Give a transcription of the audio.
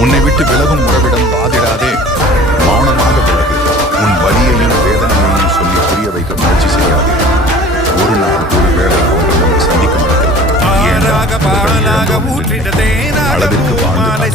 உன்னை விட்டு விலகும் உறவிடம் வாதிடாதே, மௌனமாக விலகு. உன் வலியையும் வேதனையையும் சொல்லி புரிய வைக்க முயற்சி செய்யாதே. ஒரு நாள் ஒரு வேளை அவங்க நம்ம சந்திக்க மாட்டேன். அளவிற்கு வாழ்ந்து